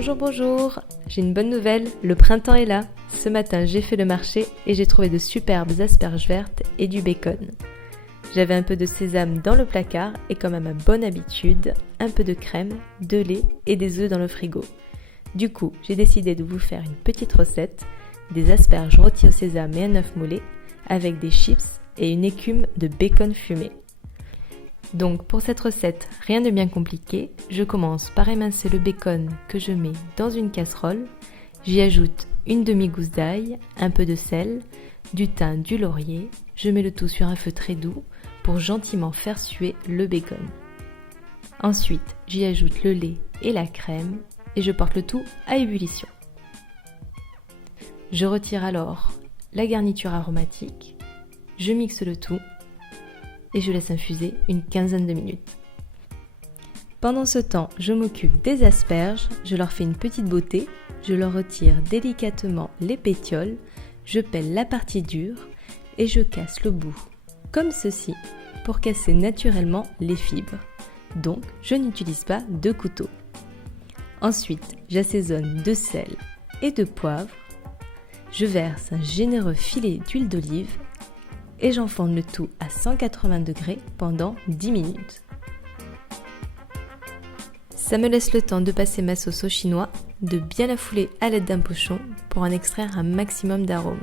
Bonjour, bonjour. J'ai une bonne nouvelle, le printemps est là. Ce matin, j'ai fait le marché et j'ai trouvé de superbes asperges vertes et du bacon. J'avais un peu de sésame dans le placard et comme à ma bonne habitude, un peu de crème, de lait et des œufs dans le frigo. Du coup, j'ai décidé de vous faire une petite recette, des asperges rôties au sésame et un œuf mollé avec des chips et une écume de bacon fumé. Donc pour cette recette, rien de bien compliqué, je commence par émincer le bacon que je mets dans une casserole, j'y ajoute une demi-gousse d'ail, un peu de sel, du thym, du laurier, je mets le tout sur un feu très doux pour gentiment faire suer le bacon. Ensuite, j'y ajoute le lait et la crème et je porte le tout à ébullition. Je retire alors la garniture aromatique, je mixe le tout et je laisse infuser une quinzaine de minutes. Pendant ce temps, je m'occupe des asperges, je leur fais une petite beauté, je leur retire délicatement les pétioles, je pèle la partie dure et je casse le bout, comme ceci, pour casser naturellement les fibres. Donc, je n'utilise pas de couteau. Ensuite, j'assaisonne de sel et de poivre, je verse un généreux filet d'huile d'olive et j'enfourne le tout à 180 degrés pendant 10 minutes. Ça me laisse le temps de passer ma sauce au chinois, de bien la fouler à l'aide d'un pochon pour en extraire un maximum d'arômes.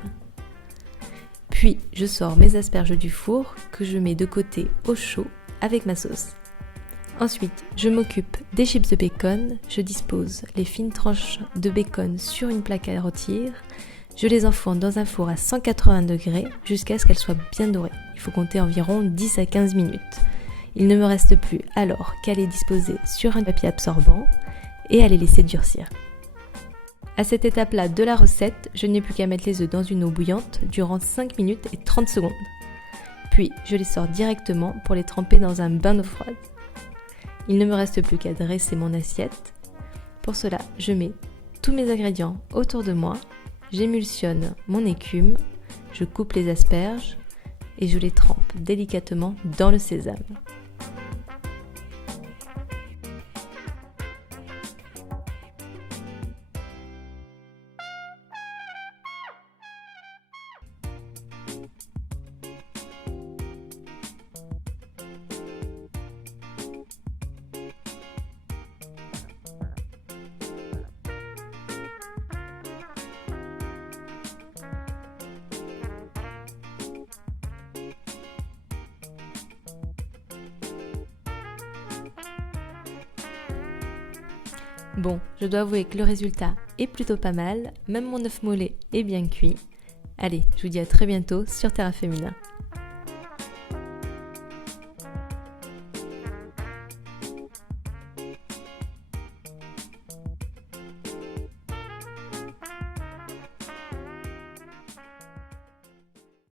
Puis je sors mes asperges du four que je mets de côté au chaud avec ma sauce. Ensuite, je m'occupe des chips de bacon, je dispose les fines tranches de bacon sur une plaque à rôtir. Je les enfourne dans un four à 180 degrés jusqu'à ce qu'elles soient bien dorées. Il faut compter environ 10 à 15 minutes. Il ne me reste plus alors qu'à les disposer sur un papier absorbant et à les laisser durcir. À cette étape-là de la recette, je n'ai plus qu'à mettre les œufs dans une eau bouillante durant 5 minutes et 30 secondes. Puis, je les sors directement pour les tremper dans un bain d'eau froide. Il ne me reste plus qu'à dresser mon assiette. Pour cela, je mets tous mes ingrédients autour de moi. J'émulsionne mon écume, je coupe les asperges et je les trempe délicatement dans le sésame. Bon, je dois avouer que le résultat est plutôt pas mal, même mon œuf mollet est bien cuit. Allez, je vous dis à très bientôt sur Terra Féminin.